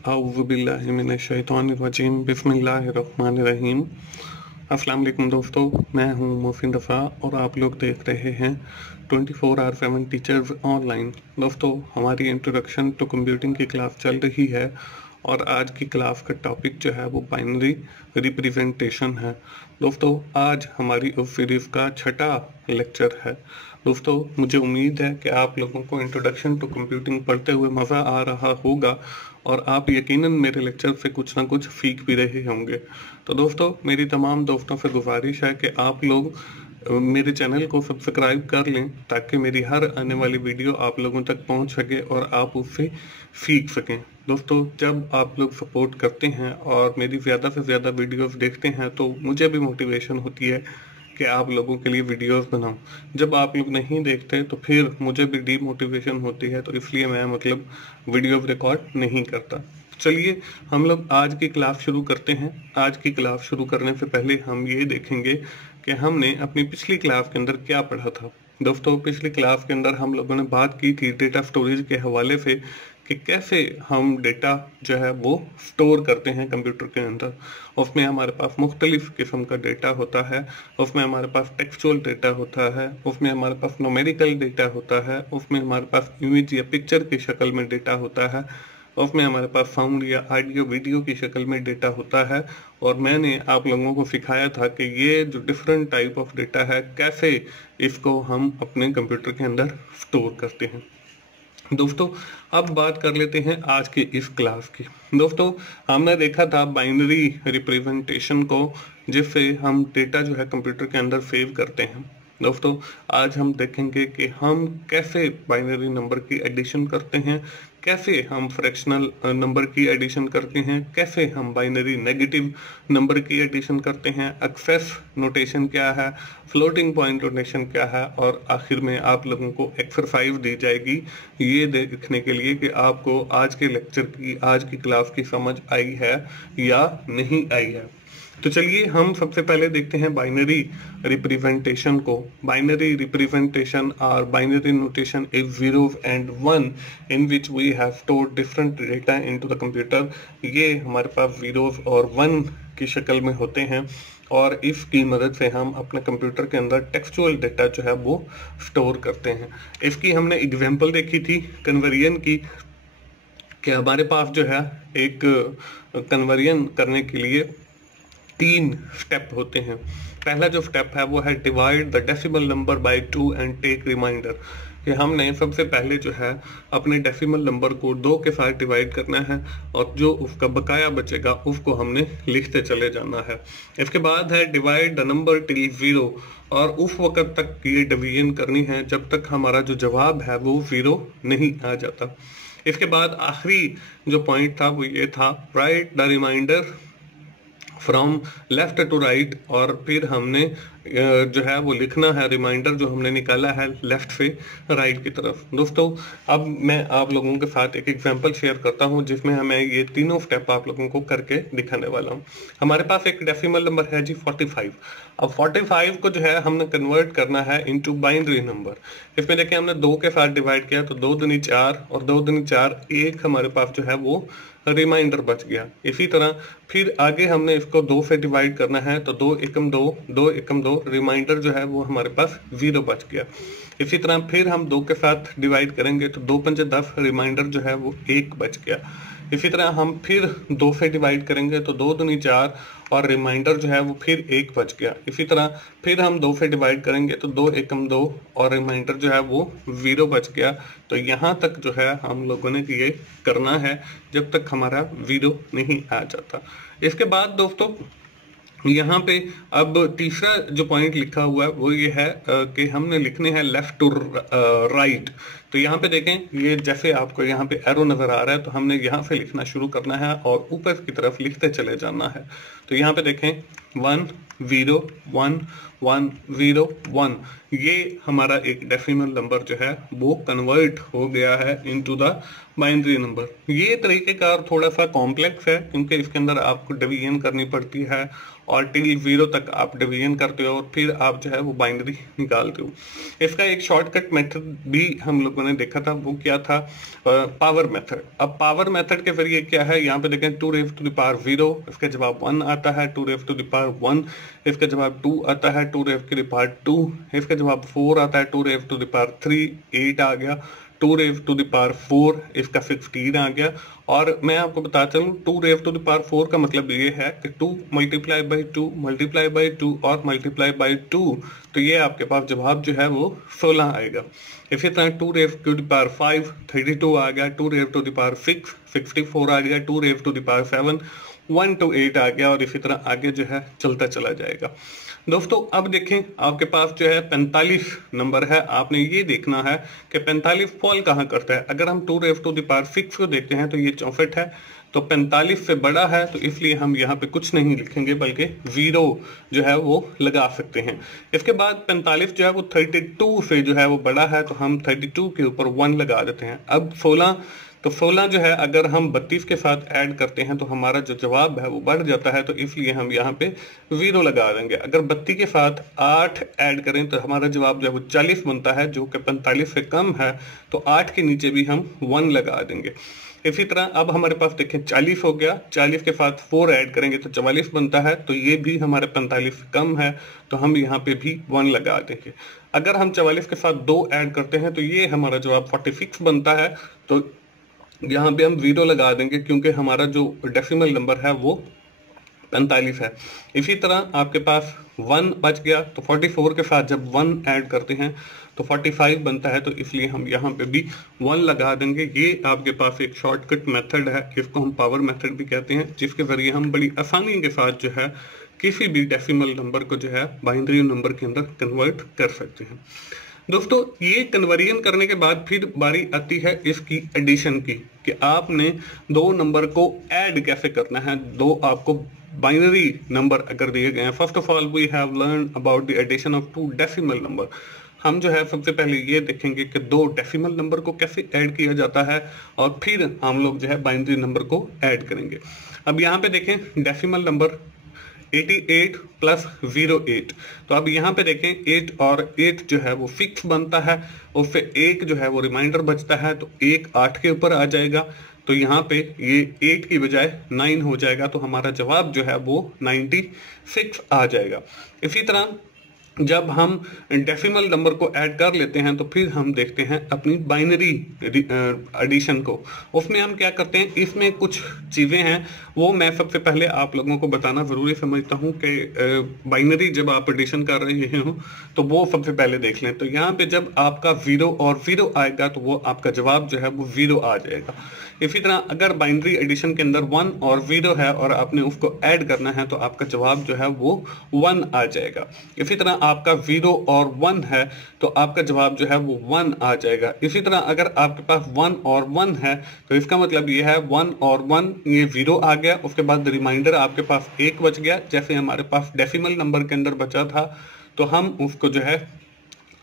औज़ुबिल्लाहिमिनश्शैतानिर्रजीम बिस्मिल्लाहिर्रहमानिर्रहीम। अस्सलाम वालेकुम दोस्तों, मैं हूं मोहसिन रफ़ा और आप लोग देख रहे हैं 24/7 टीचर्स ऑनलाइन। दोस्तों, हमारी इंट्रोडक्शन टू कंप्यूटिंग की क्लास चल रही है और आज की क्लास का टॉपिक जो है वो बाइनरी रिप्रेजेंटेशन है। दोस्तों, आज हमारी उस सीरीज़ का छठा लेक्चर है। दोस्तों, मुझे उम्मीद है कि आप लोगों को इंट्रोडक्शन टू कंप्यूटिंग पढ़ते हुए मज़ा आ रहा होगा और आप यकीनन मेरे लेक्चर से कुछ ना कुछ सीख भी रहे होंगे। तो दोस्तों, मेरी तमाम दोस्तों से गुजारिश है कि आप लोग मेरे चैनल को सब्सक्राइब कर लें ताकि मेरी हर आने वाली वीडियो आप लोगों तक पहुंच सके और आप उससे सीख सकें। दोस्तों, जब आप लोग सपोर्ट करते हैं और मेरी ज़्यादा से ज़्यादा वीडियोस देखते हैं तो मुझे भी मोटिवेशन होती है कि आप लोगों के लिए वीडियोस बनाऊं। जब आप लोग नहीं देखते तो फिर मुझे भी डीमोटिवेशन होती है, तो इसलिए मैं वीडियो रिकॉर्ड नहीं करता। चलिए हम लोग आज की क्लास शुरू करते हैं। आज की क्लास शुरू करने से पहले हम ये देखेंगे कि हमने अपनी पिछली क्लास के अंदर क्या पढ़ा था। दोस्तों, पिछली क्लास के अंदर हम लोगों ने बात की थी डेटा स्टोरेज के हवाले से कि कैसे हम डेटा जो है वो स्टोर करते हैं कंप्यूटर के अंदर। उसमें हमारे पास मुख्तलिफ किस्म का डेटा होता है। उसमें हमारे पास टेक्सचुअल डेटा होता है, उसमें हमारे पास न्यूमेरिकल डेटा होता है, उसमें हमारे पास इमेज या पिक्चर की शक्ल में डेटा होता है, उसमें हमारे पास साउंड या ऑडियो वीडियो की शक्ल में डेटा होता है। और मैंने आप लोगों को सिखाया था कि ये जो डिफरेंट टाइप ऑफ डेटा है कैसे इसको हम अपने कंप्यूटर के अंदर स्टोर करते हैं। दोस्तों, अब बात कर लेते हैं आज की इस क्लास की। दोस्तों, हमने देखा था बाइनरी रिप्रेजेंटेशन को, जिससे हम डेटा जो है कंप्यूटर के अंदर सेव करते हैं। दोस्तों, आज हम देखेंगे कि हम कैसे बाइनरी नंबर की एडिशन करते हैं, कैसे हम फ्रैक्शनल नंबर की एडिशन करते हैं, कैसे हम बाइनरी नेगेटिव नंबर की एडिशन करते हैं, एक्सेस नोटेशन क्या है, फ्लोटिंग पॉइंट नोटेशन क्या है, और आखिर में आप लोगों को एक्सरसाइज दी जाएगी ये देखने के लिए कि आपको आज के लेक्चर की, आज की क्लास की समझ आई है या नहीं आई है। तो चलिए हम सबसे पहले देखते हैं बाइनरी रिप्रेजेंटेशन को। बाइनरी रिप्रेजेंटेशन और binary notation is 0 and 1 in which we have stored different data into the computer. ये हमारे पास 0 और 1 की शक्ल में होते हैं और इसकी मदद से हम अपने कंप्यूटर के अंदर टेक्सचुअल डेटा जो है वो स्टोर करते हैं। इसकी हमने एग्जांपल देखी थी कन्वर्जन की, कि हमारे पास जो है एक कन्वर्जन करने के लिए 3 स्टेप होते हैं। पहला जो स्टेप है वो है divide the decimal number by 2 and take remainder, कि हमने सबसे पहले जो है अपने डेसिमल नंबर को 2 के साथ डिवाइड करना है और जो उसका बकाया बचेगा उसको हमने लिखते चले जाना है। इसके बाद है डिवाइड द नंबर टिल 0, और उस वक्त तक ये डिवीजन करनी है जब तक हमारा जो जवाब है वो 0 नहीं आ जाता। इसके बाद आखिरी जो पॉइंट था वो ये था write the remainder from left to right, और फिर हमने जो है वो लिखना है रिमाइंडर जो हमने निकाला है लेफ्ट से राइट की तरफ। दोस्तों, अब मैं आप लोगों के साथ एक एग्जांपल शेयर करता हूं जिसमें हमें ये तीनों स्टेप आप लोगों को करके दिखाने वाला हूं। हमारे पास एक डेसिमल नंबर है जी 45। अब 45 को जो है हमने कन्वर्ट करना है इनटू बाइनरी नंबर। इसमें देखिए हमने 2 के साथ डिवाइड किया तो 2 दूनी 4 और 2 दूनी 4, एक हमारे पास जो है वो रिमाइंडर बच गया। इसी तरह फिर आगे हमने इसको 2 से डिवाइड करना है तो 2 एकम 2, 2 एकम 2, रिमाइंडर जो है वो हमारे पास 0 बच गया। इसी तरह फिर हम 2 के साथ डिवाइड करेंगे तो 2 पंजे 10, रिमाइंडर जो है वो 1 बच गया। इसी तरह हम फिर 2 से डिवाइड करेंगे तो 2 दूनी 4 और रिमाइंडर जो है वो फिर 1 बच गया। इसी तरह फिर हम 2 से डिवाइड करेंगे तो 2 एकम 2 और रिमाइंडर जो है वो 0 बच गया। तो यहाँ तक जो है हम लोगों ने ये करना है जब तक हमारा 0 नहीं आ जाता। इसके बाद दोस्तों यहाँ पे अब तीसरा जो पॉइंट लिखा हुआ है वो ये है कि हमने लिखने हैं लेफ्ट टू राइट। तो यहाँ पे देखें, ये जैसे आपको यहाँ पे एरो नजर आ रहा है तो हमने यहाँ से लिखना शुरू करना है और ऊपर की तरफ लिखते चले जाना है। तो यहाँ पे देखें 1 01101 ये हमारा एक डेसिमल नंबर जो है वो कन्वर्ट हो गया है इनटू द बाइनरी नंबर। ये तरीकेकार थोड़ा सा कॉम्प्लेक्स है क्योंकि इसके अंदर आपको डिवीजन करनी पड़ती है और टिल 0 तक आप डिवीजन करते हो और फिर आप जो है वो बाइनरी निकालते हो। इसका एक शॉर्टकट मेथड भी हम लोगों ने देखा था, वो क्या था, पावर मेथड। अब पावर मेथड के जरिए क्या है, यहाँ पे देखें 2 रेज़ टू द पावर 0, इसका जवाब 1 आता है, 2 रेज़ टू द पावर 1, इसका जवाब 2 आता है, 2 रेज़ टू द पावर 2, इसका जवाब 4 आता है, 2 रेज़ टू द पावर 3, 8 आ गया, 2 रेज़ टू द पावर 4, इसका 16 आ गया। और मैं आपको बता चलूं 2 रेज़ टू द पावर 4 का मतलब ये है कि 2 मल्टीप्लाई बाई 2 मल्टीप्लाई बाई 2 और मल्टीप्लाई बाई 2, तो ये आपके पास जवाब जो है वो 16 आएगा। इसी तरह 2 रेज़ टू द पावर 5 32 आ गया, 2 रेज़ टू द पावर 6 64 आ गया, 2 raise to the power 7 1 to 8 आ गया और इसी तरह आगे जो है चलता चला जाएगा। दोस्तों अब देखें आपके पास जो है 45 नंबर है, आपने ये देखना है कि 45 फॉल कहाँ करता है। अगर हम 2 रेज़ टू द पावर 6 को देखते हैं तो ये 64 है, तो 45 से बड़ा है, तो इसलिए हम यहाँ पे कुछ नहीं लिखेंगे बल्कि 0 जो है वो लगा सकते हैं। इसके बाद 45 जो है वो 32 से जो है वो बड़ा है, तो हम 32 के ऊपर 1 लगा देते हैं। अब 16, तो 16 जो है अगर हम 32 के साथ ऐड करते हैं तो हमारा जो जवाब है वो बढ़ जाता है, तो इसलिए हम यहाँ पे 0 लगा देंगे। अगर 32 के साथ 8 ऐड करें तो हमारा जवाब जो है वो 40 बनता है, जो कि 45 से कम है, तो 8 के नीचे भी हम 1 लगा देंगे। इसी तरह अब हमारे पास देखें 40 हो गया, 40 के साथ 4 ऐड करेंगे तो 44 बनता है, तो ये भी हमारे 45 से कम है, तो हम यहाँ पे भी 1 लगा देंगे। अगर हम 44 के साथ 2 ऐड करते हैं तो ये हमारा जवाब 46 बनता है, तो यहाँ पे हम 0 लगा देंगे क्योंकि हमारा जो डेसिमल नंबर है वो 45 है। इसी तरह आपके पास 1 बच गया, तो 44 के साथ जब 1 ऐड करते हैं तो 45 बनता है, तो इसलिए हम यहाँ पे भी 1 लगा देंगे। ये आपके पास एक शॉर्टकट मेथड है, इसको हम पावर मेथड भी कहते हैं, जिसके जरिए हम बड़ी आसानी के साथ जो है किसी भी डेसिमल नंबर को जो है बाइनरी नंबर के अंदर कन्वर्ट कर सकते हैं। दोस्तों ये कन्वर्जन करने के बाद फिर बारी आती है इसकी एडिशन की, कि आपने दो नंबर को ऐड कैसे करना है। दो आपको बाइनरी नंबर अगर दिए गए हैं, first of all we have learn about the addition of 2 decimal number. हम जो है सबसे पहले ये देखेंगे कि 2 डेसिमल नंबर को कैसे ऐड किया जाता है और फिर हम लोग जो है बाइनरी नंबर को ऐड करेंगे। अब यहाँ पे देखें डेसिमल नंबर 88 प्लस 08, तो अब यहाँ पे देखें 8 और 8 जो है वो फिक्स बनता है, उससे 1 जो है वो रिमाइंडर बचता है, तो 1 8 के ऊपर आ जाएगा, तो यहाँ पे ये 8 की बजाय 9 हो जाएगा, तो हमारा जवाब जो है वो 96 आ जाएगा। इसी तरह जब हम डेसिमल नंबर को ऐड कर लेते हैं तो फिर हम देखते हैं अपनी बाइनरी एडिशन को। उसमें हम क्या करते हैं, इसमें कुछ चीज़ें हैं वो मैं सबसे पहले आप लोगों को बताना ज़रूरी समझता हूँ कि बाइनरी जब आप एडिशन कर रहे हो तो वो सबसे पहले देख लें। तो यहाँ पे जब आपका 0 और 0 आएगा तो वो आपका जवाब जो है वो 0 आ जाएगा। इसी तरह अगर बाइनरी एडिशन के अंदर 1 और 0 है और आपने उसको ऐड करना है तो आपका जवाब जो है वो 1 आ जाएगा। इसी तरह आपका 0 और 1 है तो आपका जवाब जो है वो 1 आ जाएगा। इसी तरह अगर आपके पास 1 और 1 है तो इसका मतलब ये है 1 और 1 ये 0 आ गया, उसके बाद रिमाइंडर आपके पास 1 बच गया। जैसे हमारे पास डेसिमल नंबर के अंदर बचा था तो हम उसको जो है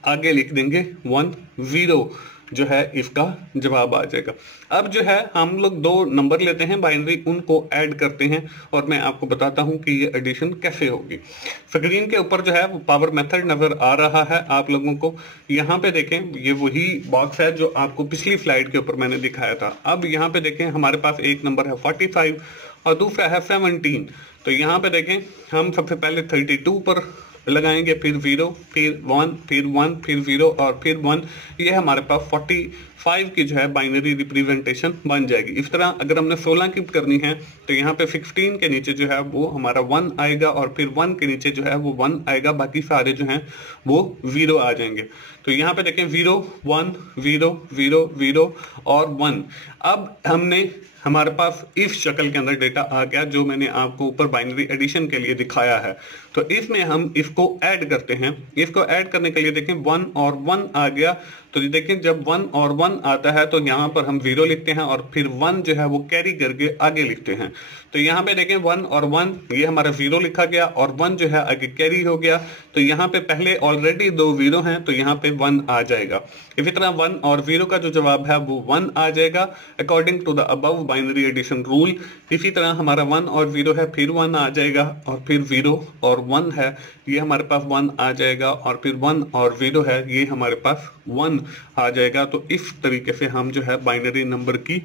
आगे लिख देंगे 1 0 जो है इसका जवाब आ जाएगा। अब जो है हम लोग दो नंबर लेते हैं बाइनरी, उनको ऐड करते हैं और मैं आपको बताता हूं कि ये एडिशन कैसे होगी। स्क्रीन के ऊपर जो है वो पावर मेथड नजर आ रहा है आप लोगों को। यहाँ पे देखें ये वही बॉक्स है जो आपको पिछली स्लाइड के ऊपर मैंने दिखाया था। अब यहाँ पे देखें हमारे पास एक नंबर है 45 और दूसरा है 17। तो यहाँ पे देखें हम सबसे पहले 32 पर लगाएंगे, फिर 0, फिर 1, फिर 1, फिर 0 और फिर 1। ये हमारे पास 45 की जो है बाइनरी रिप्रेजेंटेशन बन जाएगी। इस तरह अगर हमने 16 की करनी है तो यहाँ पे 16 के नीचे जो है वो हमारा 1 आएगा और फिर 1 के नीचे जो है वो 1 आएगा, बाकी सारे जो हैं वो 0 आ जाएंगे। तो यहाँ पे देखें 0 1 0 0 0 और 1। अब हमने हमारे पास इस शक्ल के अंदर डेटा आ गया जो मैंने आपको ऊपर बाइनरी एडिशन के लिए दिखाया है। तो इसमें हम इसको ऐड करते हैं। इसको ऐड करने के लिए देखें 1 और 1 आ गया, तो तो देखिए जब 1 और 1 आता है तो यहाँ पर हम 0 लिखते हैं और फिर 1 जो है वो कैरी करके आगे लिखते हैं। तो यहाँ पे देखें 1 और 1 ये हमारा 0 लिखा गया और 1 जो है आगे कैरी हो गया। तो यहाँ पे पहले ऑलरेडी 2 0 हैं तो यहाँ पे 1 आ जाएगा। इसी तरह 1 और 0 का जो जवाब है वो 1 आ जाएगा according to the above binary addition rule. इसी तरह हमारा 1 और 0 है, फिर 1 आ जाएगा और फिर 0 और 1 है, ये हमारे पास 1 आ जाएगा और फिर 1 और 0 है, ये हमारे पास 1 आ जाएगा। तो इस तरीके से हम जो है बाइनरी नंबर की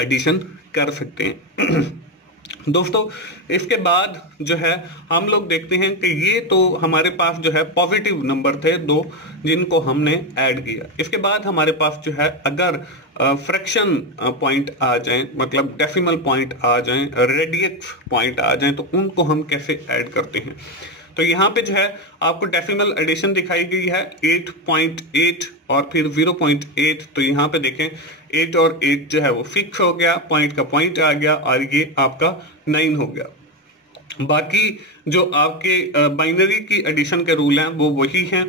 एडिशन कर सकते हैं। दोस्तों इसके बाद जो है हम लोग देखते हैं कि ये तो हमारे पास जो है पॉजिटिव नंबर थे 2 जिनको हमने ऐड किया। इसके बाद हमारे पास जो है अगर फ्रैक्शन पॉइंट आ जाएं, मतलब डेसिमल पॉइंट आ जाएं, रेडियक्स पॉइंट आ जाएं, तो उनको हम कैसे ऐड करते हैं। तो यहाँ पे जो है आपको डेसिमल एडिशन दिखाई गई है 8.8 और फिर 0.8। तो यहाँ पे देखें 8 और 8 जो है वो फिक्स हो गया, पॉइंट का पॉइंट आ गया और ये आपका 9 हो गया। बाकी जो आपके बाइनरी की एडिशन के रूल हैं वो वही हैं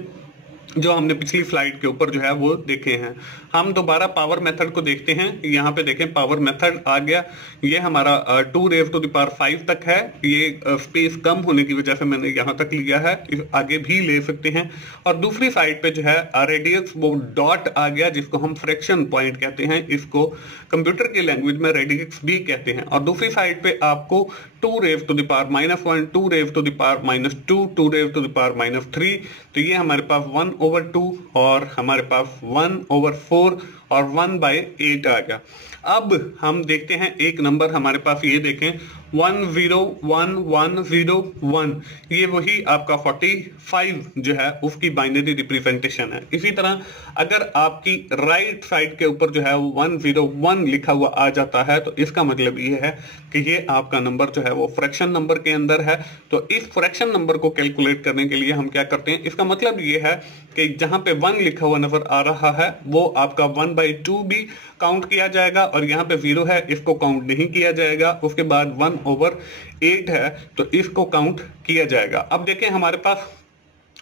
जो हमने पिछली स्लाइड के ऊपर जो है वो देखे हैं। हम दोबारा पावर मेथड को देखते हैं। यहाँ पे देखें पावर मेथड आ गया, ये हमारा 2 raised to the power 5 तक है। ये स्पेस कम होने की वजह से मैंने यहाँ तक लिया है, आगे भी ले सकते हैं। और दूसरी साइड पे जो है रेडियस वो डॉट आ गया जिसको हम फ्रैक्शन पॉइंट कहते हैं, इसको कंप्यूटर की लैंग्वेज में रेडियस भी कहते हैं। और दूसरी साइड पे आपको 2 raised to the power -1, 2 raised to the power -2, 2 raised to the power -3। तो ये हमारे पास 1/2 और हमारे पास 1/4 और 1/8 आ गया। अब हम देखते हैं एक नंबर हमारे पास, ये देखें 101101, ये वही आपका 45 जो है उसकी बाइनरी रिप्रेजेंटेशन है। इसी तरह अगर आपकी राइट साइड के ऊपर जो है 101 लिखा हुआ आ जाता है तो इसका मतलब ये है कि ये आपका नंबर जो है वो फ्रैक्शन नंबर के अंदर है। तो इस फ्रैक्शन नंबर को कैलकुलेट करने के लिए हम क्या करते हैं, इसका मतलब ये है कि जहां पे 1 लिखा हुआ नजर आ रहा है वो आपका 1/2 भी काउंट किया जाएगा और यहाँ पे 0 है इसको काउंट नहीं किया जाएगा। उसके बाद 1/8 है तो इसको काउंट किया जाएगा। अब देखें हमारे पास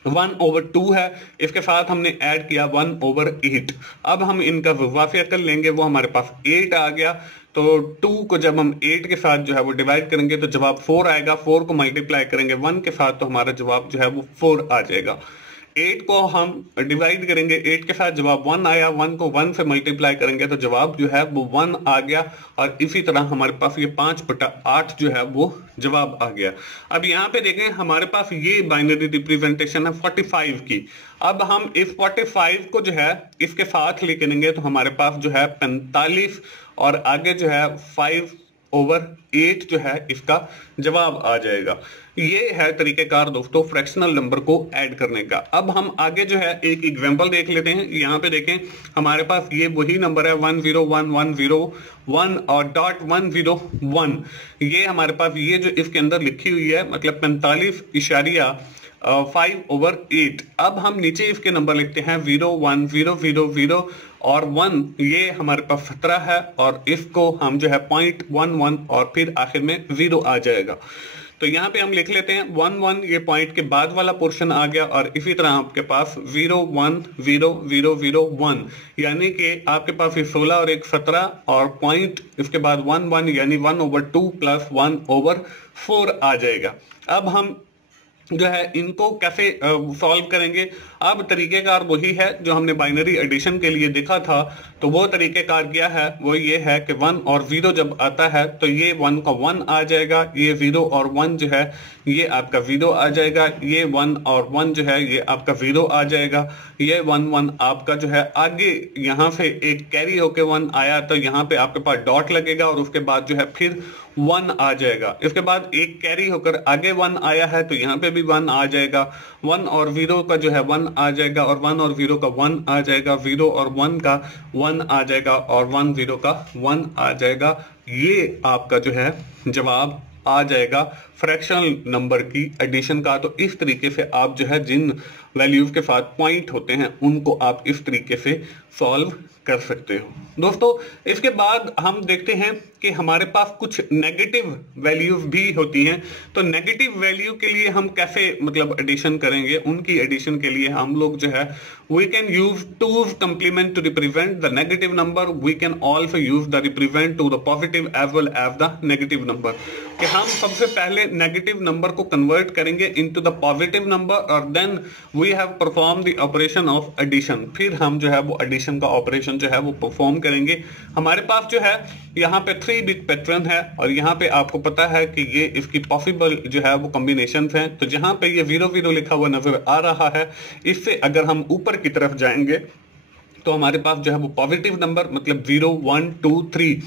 1/2 है, इसके साथ हमने ऐड किया 1/8। अब हम इनका वाफिया कर लेंगे, वो हमारे पास 8 आ गया। तो 2 को जब हम 8 के साथ जो है वो डिवाइड करेंगे तो जवाब 4 आएगा। 4 को मल्टीप्लाई करेंगे 1 के साथ तो हमारा जवाब जो है वो 4 आ जाएगा। 8 को हम डिवाइड करेंगे 8 के साथ, जवाब 1 आया। 1 को 1 से मल्टीप्लाई करेंगे तो जवाब जो है वो 1 आ गया। और इसी तरह हमारे पास ये 5/8 जो है वो जवाब आ गया। अब यहाँ पे देखें हमारे पास ये बाइनरी रिप्रेजेंटेशन है 45 की। अब हम इस 45 को जो है इसके साथ लेके चलेंगे तो हमारे पास जो है 45 और आगे जो है 5/8 जो है इसका जवाब आ जाएगा। ये है तरीकेकार दोस्तों फ्रैक्शनल नंबर को ऐड करने का। अब हम आगे जो है एक एग्जांपल देख लेते हैं। यहाँ पे देखें हमारे पास ये वही नंबर है 101101 और .101। ये हमारे पास ये जो इसके अंदर लिखी हुई है मतलब 45.5/8। अब हम नीचे इसके नंबर लिखते हैं 01000 और 1, ये हमारे पास 17 है और इसको हम जो है 0.11 और फिर आखिर में 0 आ जाएगा। तो यहाँ पे हम लिख लेते हैं 11, ये पॉइंट के बाद वाला पोर्शन आ गया और इसी तरह आपके पास 0100001 यानी कि आपके पास ये 16 और एक 17 और पॉइंट इसके बाद 11 यानी 1/2 प्लस 1/4 आ जाएगा। अब हम जो है इनको कैसे सॉल्व करेंगे। अब तरीकेकार वही है जो हमने बाइनरी एडिशन के लिए देखा था। तो वो तरीकेकार क्या है, वो ये है कि 1 और 0 जब आता है तो ये 1 का 1 आ जाएगा, ये 0 और 1 जो है ये आपका 0 आ जाएगा, ये 1 और 1 जो है ये आपका 0 आ जाएगा, ये 1 आपका जो है आगे यहाँ से एक कैरी होके 1 आया तो यहाँ पे आपके पास डॉट लगेगा और उसके बाद जो है फिर 1 आ जाएगा। इसके बाद एक कैरी होकर आगे 1 आया है तो यहाँ पे भी 1 आ जाएगा। 1 और 0 का जो है 1 आ जाएगा और 1 और 0 का 1 आ जाएगा, 0 और 1 का 1 आ जाएगा और 1 0 का 1 आ जाएगा। ये आपका जो है जवाब आ जाएगा फ्रैक्शनल नंबर की एडिशन का। तो इस तरीके से आप जो है जिन वैल्यूज के साथ पॉइंट होते हैं उनको आप इस तरीके से सॉल्व कर सकते हो। दोस्तों इसके बाद हम देखते हैं कि हमारे पास कुछ नेगेटिव वैल्यूज भी होती हैं। तो नेगेटिव वैल्यू के लिए हम कैसे मतलब एडिशन करेंगे, उनकी एडिशन के लिए हम लोग जो है we can use 2's complement to represent the negative number, we can also use the represent to the positive as well as the negative number। कि हम सबसे पहले नेगेटिव नंबर को कन्वर्ट करेंगे इनटू द पॉजिटिव नंबर और then we have perform the operation of addition. फिर हम जो है वो एडिशन का ऑपरेशन जो है वो परफॉर्म करेंगे। हमारे पास जो है यहाँ पे 3 बिट पैटर्न है और यहाँ पे आपको पता है कि ये इसकी पॉसिबल जो है वो कॉम्बिनेशन है। तो जहाँ पे ये 00 लिखा हुआ नजर आ रहा है, इससे अगर हम ऊपर की तरफ जाएंगे तो हमारे पास जो है वो पॉजिटिव नंबर मतलब 0 1 2 3।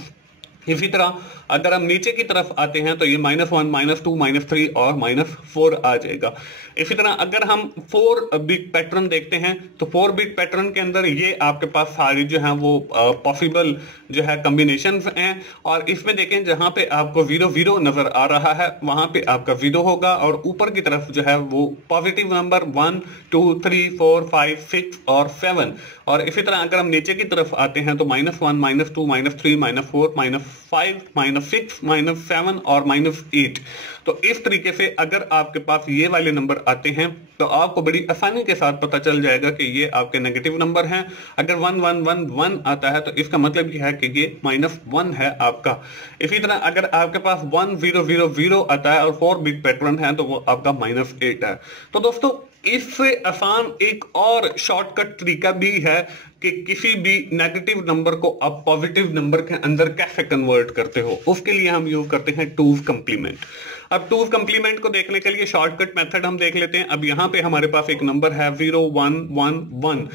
इसी तरह अगर हम नीचे की तरफ आते हैं तो ये -1 -2 -3 और -4 आ जाएगा। इसी तरह अगर हम 4 बिट पैटर्न देखते हैं तो 4 बिट पैटर्न के अंदर ये आपके पास सारी जो है वो पॉसिबल जो है कॉम्बिनेशन हैं और इसमें देखें जहां पे आपको 00 नजर आ रहा है वहां पे आपका 0 होगा और ऊपर की तरफ जो है वो पॉजिटिव नंबर 1 2 3 4 5 6 और 7। और इसी तरह अगर हम नीचे की तरफ आते हैं तो -1 -2 -3 -4 -5 -6 -7 और -8। तो इस तरीके से अगर आपके पास ये वाले नंबर आते हैं तो आपको बड़ी आसानी के साथ पता चल जाएगा कि ये आपके नेगेटिव नंबर हैं। अगर 1 1 1 1 आता है तो इसका मतलब यह है कि ये -1 है आपका। इसी तरह अगर आपके पास 1 0 0 0 आता है और 4 बिट पैटर्न है तो वो आपका -8 है। तो दोस्तों इससे आसान एक और शॉर्टकट तरीका भी है कि किसी भी नेगेटिव नंबर को आप पॉजिटिव नंबर के अंदर कैसे कन्वर्ट करते हो। उसके लिए हम यूज करते हैं 2's complement। अब 2's complement को देखने के लिए शॉर्टकट मेथड हम देख लेते हैं। अब यहाँ पे हमारे पास एक नंबर है 0 1 1 1।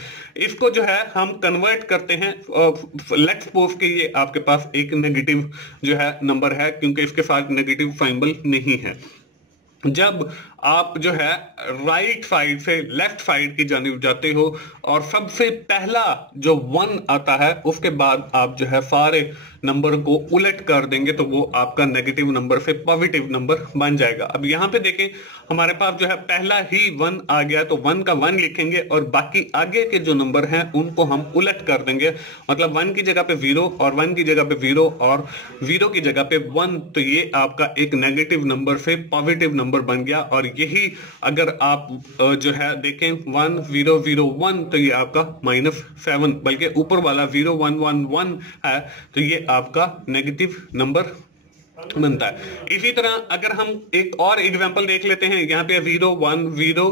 इसको जो है हम कन्वर्ट करते हैं। लेट्स सपोज कि ये आपके पास एक नेगेटिव जो है नंबर है क्योंकि इसके साथ नेगेटिव सिंबल नहीं है। जब आप जो है राइट साइड से लेफ्ट साइड की जानिब जाते हो और सबसे पहला जो 1 आता है उसके बाद आप जो है सारे नंबर को उलट कर देंगे तो वो आपका नेगेटिव नंबर से पॉजिटिव नंबर बन जाएगा। अब यहाँ पे देखें हमारे पास जो है पहला ही 1 आ गया तो 1 का 1 लिखेंगे और बाकी आगे के जो नंबर हैं उनको हम उलट कर देंगे। मतलब 1 की जगह पे 0 और 1 की जगह पे 0 और 0 की जगह पे 1। तो ये आपका एक नेगेटिव नंबर से पॉजिटिव नंबर बन गया। और यही अगर आप जो है देखें 1 0 0 1 तो ये आपका -7, बल्कि ऊपर वाला 0 1 1 1 है तो ये आपका नेगेटिव नंबर बनता है। इसी तरह अगर हम एक और एग्जांपल देख लेते हैं, यहाँ पे 0 1 0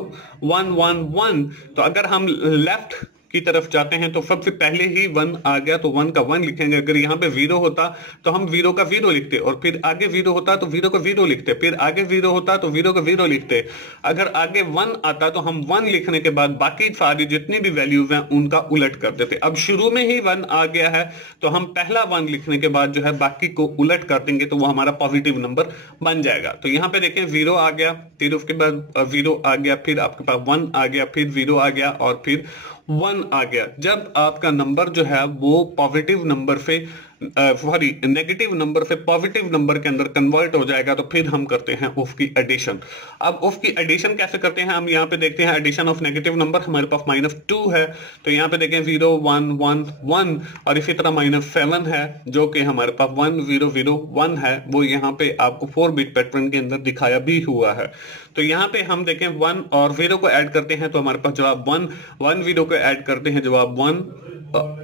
1 1 1। तो अगर हम लेफ्ट की तरफ जाते हैं तो सबसे पहले ही 1 आ गया तो 1 का 1 लिखेंगे। अगर यहाँ पे 0 होता तो हम 0 का 0 लिखते और फिर आगे 0 होता तो 0 का 0 लिखते, फिर आगे 0 होता तो 0 का 0 लिखते। अगर आगे 1 आता तो हम 1 लिखने के बाद बाकी सारी जितनी भी वैल्यूज हैं उनका उलट कर देते। अब शुरू में ही 1 आ गया है तो हम पहला 1 लिखने के बाद जो है बाकी को उलट कर देंगे तो वो हमारा पॉजिटिव नंबर बन जाएगा। तो यहाँ पे देखें 0 आ गया, फिर उसके बाद 0 आ गया, फिर आपके पास 1 आ गया, फिर 0 आ गया और फिर 1 आ गया। जब आपका नंबर जो है वो पॉजिटिव नंबर से सॉरी नेगेटिव नंबर से पॉजिटिव नंबर के अंदर कन्वर्ट हो जाएगा तो फिर हम करते हैं उसकी एडिशन। अब उसकी एडिशन कैसे करते हैं हम यहाँ पे देखते हैं। एडिशन ऑफ नेगेटिव नंबर हमारे पास -2 है तो यहाँ पे देखें 0 1 1 1 और इसी तरह -7 है जो कि हमारे पास 1 0 0 1 है। वो यहाँ पे आपको 4 बिट पैटर्न के अंदर दिखाया भी हुआ है। तो यहाँ पे हम देखें 1 और 0 को ऐड करते हैं तो हमारे पास जवाब 1, 1 0 को ऐड करते हैं जवाब 1।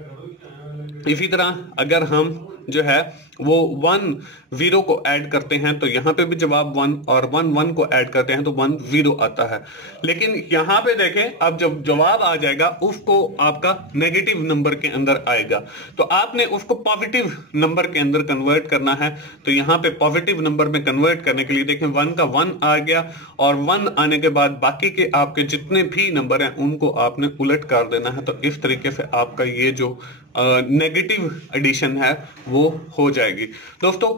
इसी तरह अगर हम जो है वो 1 0 को ऐड करते हैं तो यहाँ पे भी जवाब 1 और 1 1 को ऐड करते हैं तो 1 0 आता है। लेकिन यहाँ पे देखें अब जब जवाब आ जाएगा उसको आपका नेगेटिव नंबर के अंदर आएगा तो आपने उसको पॉजिटिव नंबर के अंदर कन्वर्ट करना है। तो यहाँ पे पॉजिटिव नंबर में कन्वर्ट करने के लिए देखें 1 का 1 आ गया और 1 आने के बाद बाकी के आपके जितने भी नंबर हैं उनको आपने उलट कर देना है। तो इस तरीके से आपका ये जो नेगेटिव एडिशन है वो हो जाएगी। दोस्तों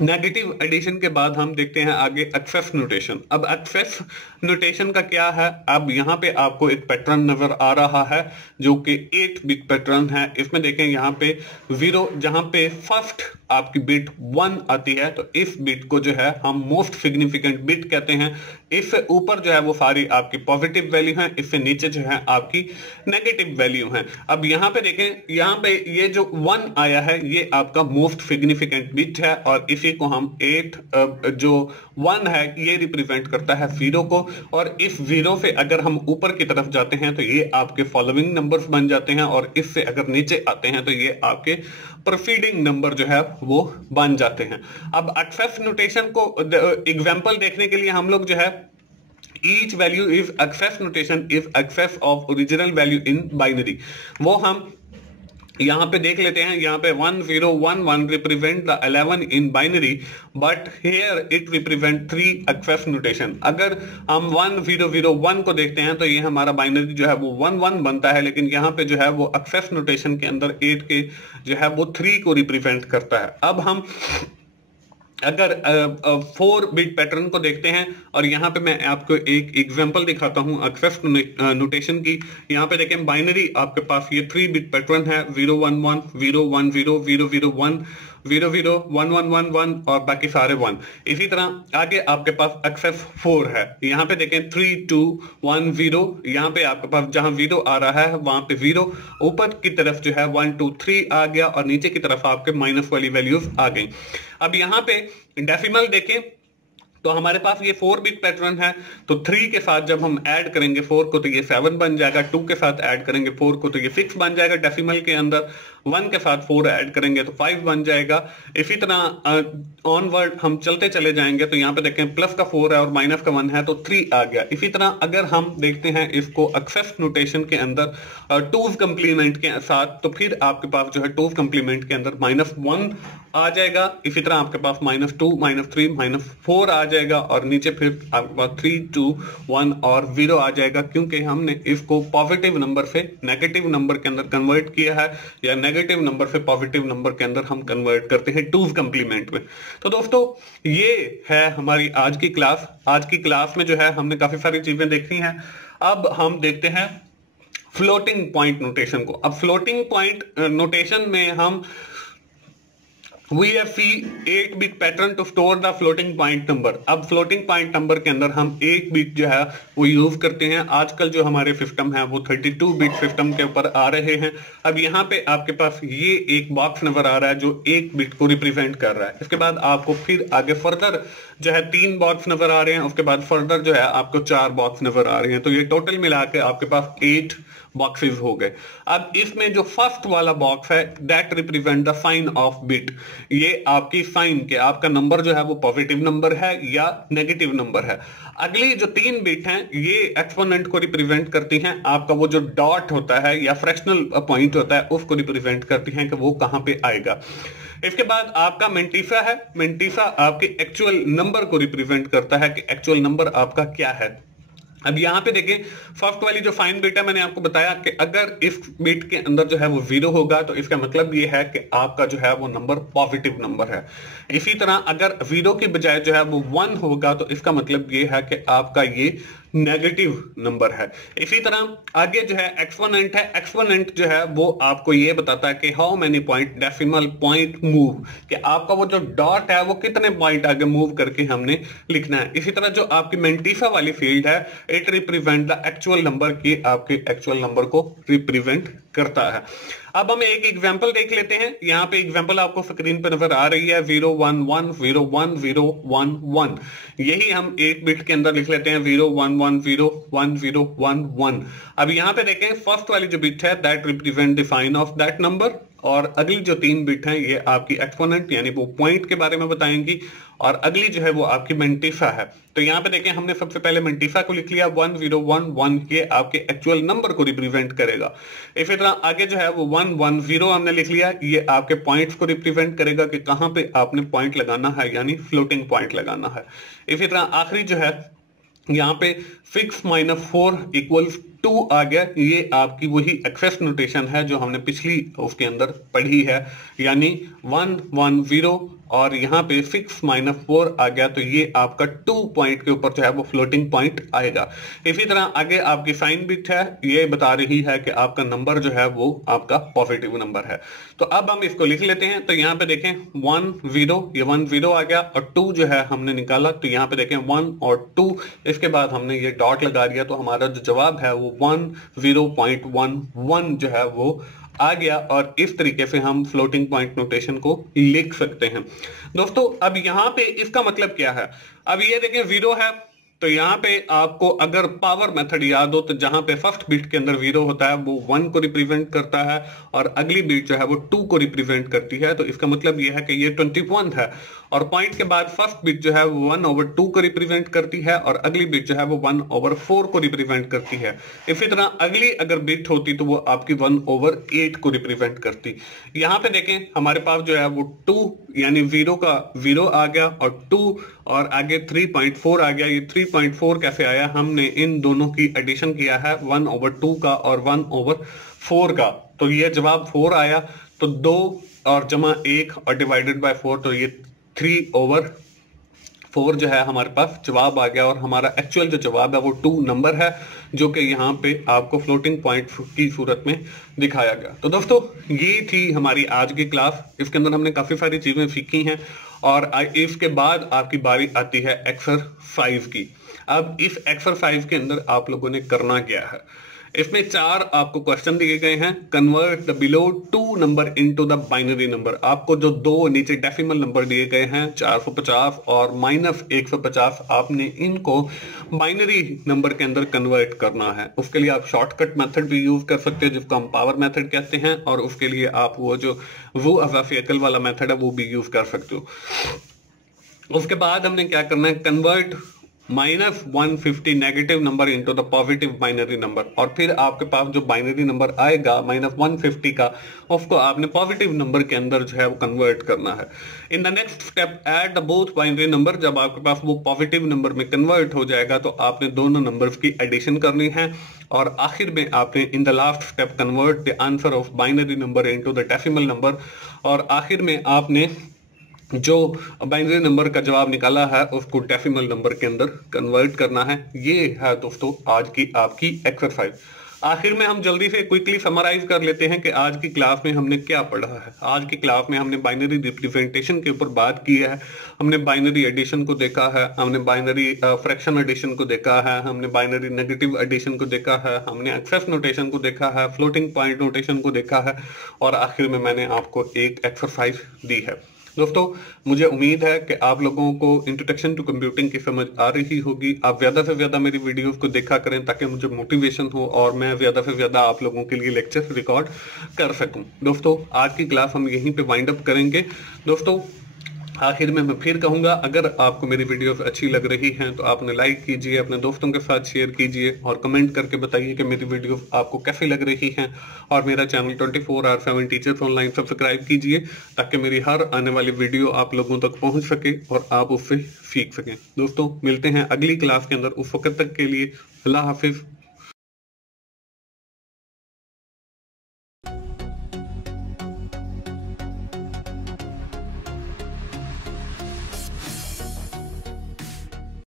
नेगेटिव एडिशन के बाद हम देखते हैं आगे एक्सेस नोटेशन। अब एक्सेस नोटेशन का क्या है, अब यहाँ पे आपको एक पैटर्न नजर आ रहा है जो कि 8 बिट पैटर्न है। इसमें देखें यहाँ पे 0, जहां पे फर्स्ट आपकी बिट 1 आती है तो इस बिट को जो है हम मोस्ट सिग्निफिकेंट बिट कहते हैं। इससे ऊपर जो है वो सारी आपकी पॉजिटिव वैल्यू है, इससे नीचे जो है आपकी नेगेटिव वैल्यू है। अब यहाँ पे देखें, यहाँ पे ये जो 1 आया है ये आपका मोस्ट सिग्निफिकेंट बिट है और इसी को हम 8 जो 1 है ये रिप्रेजेंट करता है 0 को, और इस 0 से अगर हम ऊपर की तरफ जाते हैं तो ये आपके फॉलोइंग नंबर्स बन जाते हैं, और इससे अगर नीचे आते हैं तो ये आपके प्रोसीडिंग नंबर जो है वो बन जाते हैं। अब एक्सेस नोटेशन को एग्जांपल देखने के लिए हम लोग जो है each value is access notation is access of original value in binary, वो हम यहाँ पे देख लेते हैं। यहाँ पे 1011 represent the 11 in binary but here it represent 3 access notation। अगर हम 1001 को देखते हैं तो ये हमारा बाइनरी जो है वो 11 बनता है, लेकिन यहाँ पे जो है वो एक्सेस नोटेशन के अंदर 8 के जो है वो 3 को रिप्रेजेंट करता है। अब हम अगर 4 बिट पैटर्न को देखते हैं और यहाँ पे मैं आपको एक एग्जांपल दिखाता हूँ एक्सेस नोटेशन की। यहाँ पे देखें बाइनरी आपके पास ये 3 बिट पैटर्न है 011 010 001 00 1111 और बाकी सारे 1। इसी तरह आगे आपके पास एक्सेस 4 है। यहाँ पे देखें 3210, यहाँ पे आपके पास जहां 0 आ रहा है वहां पे 0, ऊपर की तरफ जो है 1 2 3 आ गया और नीचे की तरफ आपके माइनस वाली वैल्यूज आ गई। अब यहाँ पे डेसिमल देखें तो हमारे पास ये 4 बिट पैटर्न है, तो 3 के साथ जब हम ऐड करेंगे 4 को तो ये 7 बन जाएगा, 2 के साथ ऐड करेंगे 4 को तो ये 6 बन जाएगा डेसिमल के अंदर, 1 के साथ 4 ऐड करेंगे तो 5 बन जाएगा। इसी तरह ऑनवर्ड हम चलते चले जाएंगे तो यहाँ पे देखें प्लस का 4 है और माइनस का 1 है तो 3 आ गया। इसी तरह अगर हम देखते हैं इसको एक्सेस नोटेशन के अंदर 2's कंप्लीमेंट के साथ तो फिर आपके पास जो है 2's कंप्लीमेंट के अंदर -1 आ जाएगा। इसी तरह आपके पास -2 -3 -4 आ जाएगा और नीचे फिर आपके पास 3 2 1 और 0 आ जाएगा, क्योंकि हमने इसको पॉजिटिव नंबर से नेगेटिव नंबर के अंदर कन्वर्ट किया है या नेगेटिव नंबर से पॉजिटिव नंबर के अंदर हम कन्वर्ट करते हैं 2's कंप्लीमेंट में। तो दोस्तों ये है हमारी आज की क्लास। आज की क्लास में जो है हमने काफी सारी चीजें देखी हैं। अब हम देखते हैं फ्लोटिंग पॉइंट नोटेशन को। अब फ्लोटिंग पॉइंट नोटेशन में हम VFC 8 bit pattern to store the floating point number. अब फ्लोटिंग पॉइंट नंबर के अंदर हम 8 बिट जो है वो यूज करते हैं। आजकल जो हमारे सिस्टम है वो 32 बिट सिस्टम के ऊपर आ रहे हैं। अब यहाँ पे आपके पास ये एक बॉक्स नजर आ रहा है जो 1 बिट को रिप्रेजेंट कर रहा है। इसके बाद आपको फिर आगे फर्दर जो है 3 बॉक्स नजर आ रहे हैं, उसके बाद फर्दर जो है आपको 4 बॉक्स नजर आ रहे हैं, तो ये टोटल मिला के आपके पास 8 बॉक्सेस हो गए। अब इसमें जो फर्स्ट वाला बॉक्स है that represent the sign of bit, ये आपकी साइन के आपका नंबर जो है वो पॉजिटिव नंबर है या नेगेटिव नंबर है। अगली जो 3 बिट हैं ये एक्सपोनेंट को रिप्रेजेंट करती हैं, आपका वो जो डॉट होता है या फ्रैक्शनल पॉइंट होता है उसको रिप्रेजेंट करती हैं कि वो कहां पे आएगा। इसके बाद आपका मेंटिसा है, मेंटिसा आपके एक्चुअल नंबर को रिप्रेजेंट करता है कि एक्चुअल नंबर आपका क्या है। अब यहाँ पे देखें फर्स्ट वाली जो फाइन बिट है मैंने आपको बताया कि अगर इस बिट के अंदर जो है वो 0 होगा तो इसका मतलब ये है कि आपका जो है वो नंबर पॉजिटिव नंबर है। इसी तरह अगर 0 के बजाय जो है वो 1 होगा तो इसका मतलब ये है कि आपका ये नेगेटिव नंबर है। इसी तरह आगे जो है एक्सपोनेंट है, एक्सपोनेंट जो है वो आपको ये बताता है कि how many point decimal point move, कि आपका वो जो डॉट है वो कितने पॉइंट आगे मूव करके हमने लिखना है। इसी तरह जो आपकी मेंटिसा वाली फील्ड है it represent the actual number की आपके एक्चुअल नंबर को रिप्रेजेंट करता है। अब हम एक एग्जांपल देख लेते हैं। यहाँ पे एग्जांपल आपको स्क्रीन पर नजर आ रही है 011 01 011, यही हम 8 बिट के अंदर लिख लेते हैं 011 01011। अब यहाँ पे देखें फर्स्ट वाली जो बिट है that represent the sign of that number, और अगली जो 3 बिट हैं ये आपकी एक्सपोनेंट यानी वो पॉइंट के बारे में बताएंगी, और अगली जो है वो आपकी मेंटिसा है। तो यहाँ पे देखें हमने सबसे पहले मेंटिसा को लिख लिया 1011, ये आपके एक्चुअल नंबर को रिप्रेजेंट करेगा। इसी तरह आगे जो है वो 110 हमने लिख लिया, ये आपके पॉइंट्स को रिप्रेजेंट करेगा कि कहां पे आपने पॉइंट लगाना है यानी फ्लोटिंग पॉइंट लगाना है। इसी तरह आखिरी जो है यहाँ पे 6 - 4 = 2 आ गया, ये आपकी वही एक्सेस नोटेशन है जो हमने पिछली उसके अंदर पढ़ी है, यानी 1 1 0 और यहाँ पे 6 -4 आ गया, तो ये आपका 2 पॉइंट के ऊपर जो है वो फ्लोटिंग पॉइंट आएगा। इसी तरह आगे आपकी साइन बिट है, ये बता रही है कि आपका नंबर जो है वो आपका पॉजिटिव नंबर है। तो अब हम इसको लिख लेते हैं। तो यहाँ पे देखें 1 0, ये 1 0 आ गया और 2 जो है हमने निकाला, तो यहाँ पे देखें 1 और 2, इसके बाद हमने ये डॉट लगा दिया, तो हमारा जो जवाब है वो 10.11 जो है वो आ गया। और इस तरीके से हम फ्लोटिंग पॉइंट नोटेशन को लिख सकते हैं। दोस्तों अब यहां पे इसका मतलब क्या है, अब ये देखें 0 है, तो यहाँ पे आपको अगर पावर मेथड याद हो तो जहां पे फर्स्ट बिट के अंदर 0 होता है वो 1 को रिप्रेजेंट करता है और अगली बिट जो है वो 2 को रिप्रेजेंट करती है। तो इसका मतलब ये है कि ये 21 है और पॉइंट के बाद फर्स्ट बिट जो है वो 1/2 को रिप्रेजेंट करती है और अगली बिट जो है वो 1/4 को रिप्रेजेंट करती है। इसी तरह अगली अगर बिट होती तो वो आपकी 1/8 को रिप्रेजेंट करती। यहाँ पे देखें हमारे पास जो है वो 2 यानी 0 का 0 आ गया और 2 और आगे 3.4 आ गया। ये 3.4 कैसे आया, हमने इन दोनों की एडिशन किया है 1/2 का और 1/4 का, तो ये जवाब 4 आया। तो 2 और जमा 1 और डिवाइडेड बाय 4, तो ये 3/4 जो है हमारे पास जवाब आ गया और हमारा एक्चुअल जो जवाब है वो 2 नंबर है, जो कि यहाँ पे आपको फ्लोटिंग पॉइंट की सूरत में दिखाया गया। तो दोस्तों ये थी हमारी आज की क्लास, इसके अंदर हमने काफी सारी चीजें सीखी हैं और इसके बाद आपकी बारी आती है एक्सरसाइज की। अब इस एक्सरसाइज के अंदर आप लोगों ने करना क्या है, इसमें 4 आपको क्वेश्चन दिए गए हैं। Convert the below 2 number into the binary number. आपको जो 2 नीचे डेसिमल नंबर दिए गए हैं 450 और -150, आपने इनको बाइनरी नंबर के अंदर कन्वर्ट करना है। उसके लिए आप शॉर्टकट मेथड भी यूज कर सकते हैं जिसको हम पावर मेथड कहते हैं, और उसके लिए आप वो जो वो अफाफियकल वाला मेथड है वो भी यूज कर सकते हो। उसके बाद हमने क्या करना है, convert -150 negative number into the positive binary number, और फिर आपके पास जो बाइनरी नंबर आएगा -150 का, उसको आपने पॉजिटिव नंबर के अंदर जो है वो कन्वर्ट करना है। In the next step add the both binary number. जब आपके पास वो पॉजिटिव नंबर में कन्वर्ट हो जाएगा तो आपने दोनों नंबर्स की एडिशन करनी है और आखिर में आपने in the last step convert the answer of binary number into the decimal number, और आखिर में आपने जो बाइनरी नंबर का जवाब निकाला है उसको डेसिमल नंबर के अंदर कन्वर्ट करना है। ये है दोस्तों आज की आपकी एक्सरसाइज। आखिर में हम जल्दी से क्विकली समराइज कर लेते हैं कि आज की क्लास में हमने क्या पढ़ा है। आज की क्लास में हमने बाइनरी रिप्रेजेंटेशन के ऊपर बात की है, हमने बाइनरी एडिशन को देखा है, हमने बाइनरी फ्रैक्शन एडिशन को देखा है, हमने बाइनरी नेगेटिव एडिशन को देखा है, हमने एक्सेस नोटेशन को देखा है, फ्लोटिंग पॉइंट नोटेशन को देखा है, और आखिर में मैंने आपको एक एक्सरसाइज दी है। दोस्तों मुझे उम्मीद है कि आप लोगों को इंट्रोडक्शन टू कंप्यूटिंग की समझ आ रही होगी। आप ज्यादा से ज्यादा मेरी वीडियोस को देखा करें ताकि मुझे मोटिवेशन हो और मैं ज्यादा से ज्यादा आप लोगों के लिए लेक्चर रिकॉर्ड कर सकूं। दोस्तों आज की क्लास हम यहीं पे वाइंड अप करेंगे। दोस्तों आखिर में मैं फिर कहूंगा, अगर आपको मेरी वीडियोस अच्छी लग रही हैं तो आपने लाइक कीजिए, अपने दोस्तों के साथ शेयर कीजिए और कमेंट करके बताइए कि मेरी वीडियोस आपको कैसी लग रही हैं, और मेरा चैनल 24/7 टीचर्स ऑनलाइन सब्सक्राइब कीजिए ताकि मेरी हर आने वाली वीडियो आप लोगों तक पहुंच सके और आप उससे सीख सकें। दोस्तों मिलते हैं अगली क्लास के अंदर, उस वक्त तक के लिए अल्लाह हाफिज।